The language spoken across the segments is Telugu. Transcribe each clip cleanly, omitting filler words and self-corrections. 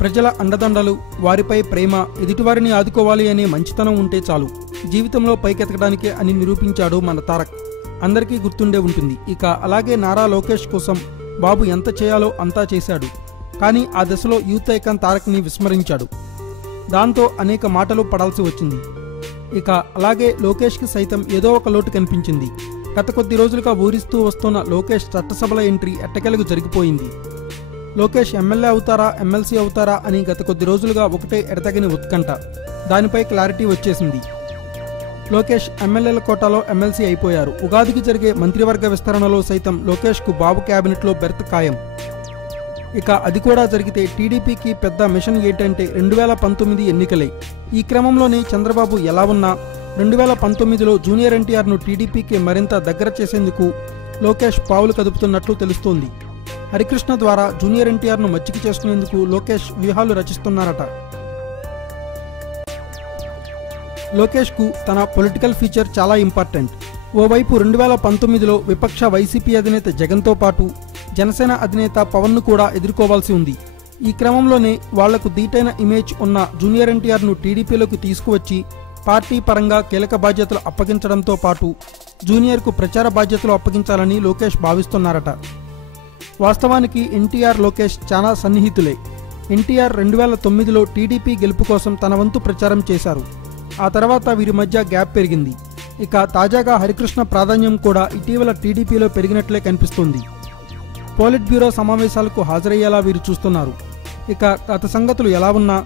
ప్రజల అండదండలు, వారిపై ప్రేమ, ఎదుటివారిని ఆదుకోవాలి అనే మంచితనం ఉంటే చాలు జీవితంలో పైకెతకడానికే అని నిరూపించాడు మన తారక్. అందరికీ గుర్తుండే ఉంటుంది. ఇక అలాగే నారా లోకేష్ కోసం బాబు ఎంత చేయాలో అంతా చేశాడు. కానీ ఆ దశలో యూత్ ఐకాన్ తారక్ని విస్మరించాడు. దాంతో అనేక మాటలు పడాల్సి వచ్చింది. ఇక అలాగే లోకేష్కి సైతం ఏదో ఒక లోటు కనిపించింది. గత కొద్ది రోజులుగా ఊరిస్తూ వస్తున్న లోకేష్ చట్టసభల ఎంట్రీ ఎట్టకేలకు జరిగిపోయింది. లోకేష్ ఎమ్మెల్యే అవుతారా, ఎమ్మెల్సీ అవుతారా అని గత కొద్ది రోజులుగా ఒకటే ఎడతగిన ఉత్కంఠ. దానిపై క్లారిటీ వచ్చేసింది. లోకేష్ ఎమ్మెల్యేల కోటాలో ఎమ్మెల్సీ అయిపోయారు. ఉగాదికి జరిగే మంత్రివర్గ విస్తరణలో సైతం లోకేష్కు బాబు క్యాబినెట్లో బెర్త్ ఖాయం. ఇక అది కూడా జరిగితే టీడీపీకి పెద్ద మిషన్ ఏంటంటే 2019 ఎన్నికలే. ఈ క్రమంలోనే చంద్రబాబు ఎలా ఉన్నా 2019లో జూనియర్ ఎన్టీఆర్ను టీడీపీకి మరింత దగ్గర చేసేందుకు లోకేష్ పావులు కదుపుతున్నట్లు తెలుస్తోంది. హరికృష్ణ ద్వారా జూనియర్ ఎన్టీఆర్ను మచ్చిక చేసుకునేందుకు లోకేష్ వ్యూహాలు రచిస్తున్నారట. లోకేష్కు తన పొలిటికల్ ఫ్యూచర్ చాలా ఇంపార్టెంట్. ఓవైపు 2019లో విపక్ష వైసీపీ అధినేత జగన్తో పాటు జనసేన అధినేత పవన్ను కూడా ఎదుర్కోవాల్సి ఉంది. ఈ క్రమంలోనే వాళ్లకు దీటైన ఇమేజ్ ఉన్న జూనియర్ ఎన్టీఆర్ను టీడీపీలోకి తీసుకువచ్చి పార్టీ పరంగా కీలక బాధ్యతలు అప్పగించడంతో పాటు జూనియర్కు ప్రచార బాధ్యతలు అప్పగించాలని లోకేష్ భావిస్తున్నారట. వాస్తవానికి ఎన్టీఆర్, లోకేష్ చాలా సన్నిహితులే. ఎన్టీఆర్ 2009లో టీడీపీ గెలుపు కోసం తన వంతు ప్రచారం చేశారు. ఆ తర్వాత వీరి మధ్య గ్యాప్ పెరిగింది. ఇక తాజాగా హరికృష్ణ ప్రాధాన్యం కూడా ఇటీవల టీడీపీలో పెరిగినట్లే కనిపిస్తోంది. పోలిట్ బ్యూరో సమావేశాలకు హాజరయ్యేలా వీరు చూస్తున్నారు. ఇక గత సంగతులు ఎలా ఉన్నా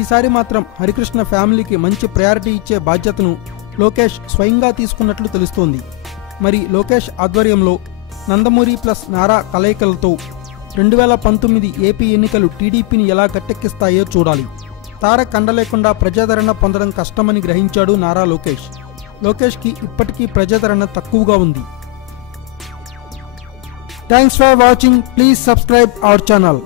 ఈసారి మాత్రం హరికృష్ణ ఫ్యామిలీకి మంచి ప్రయారిటీ ఇచ్చే బాధ్యతను లోకేష్ స్వయంగా తీసుకున్నట్లు తెలుస్తోంది. మరి లోకేష్ ఆధ్వర్యంలో నందమూరి ప్లస్ నారా కలయికలతో 2019 ఏపీ ఎన్నికలు టీడీపీని ఎలా గట్టెక్కిస్తాయో చూడాలి. తారక్ అండ లేకుండా ప్రజాదరణ పొందడం కష్టమని గ్రహించాడు నారా లోకేష్. లోకేష్కి ఇప్పటికీ ప్రజాదరణ తక్కువగా ఉంది. Thanks for watching. Please subscribe our channel.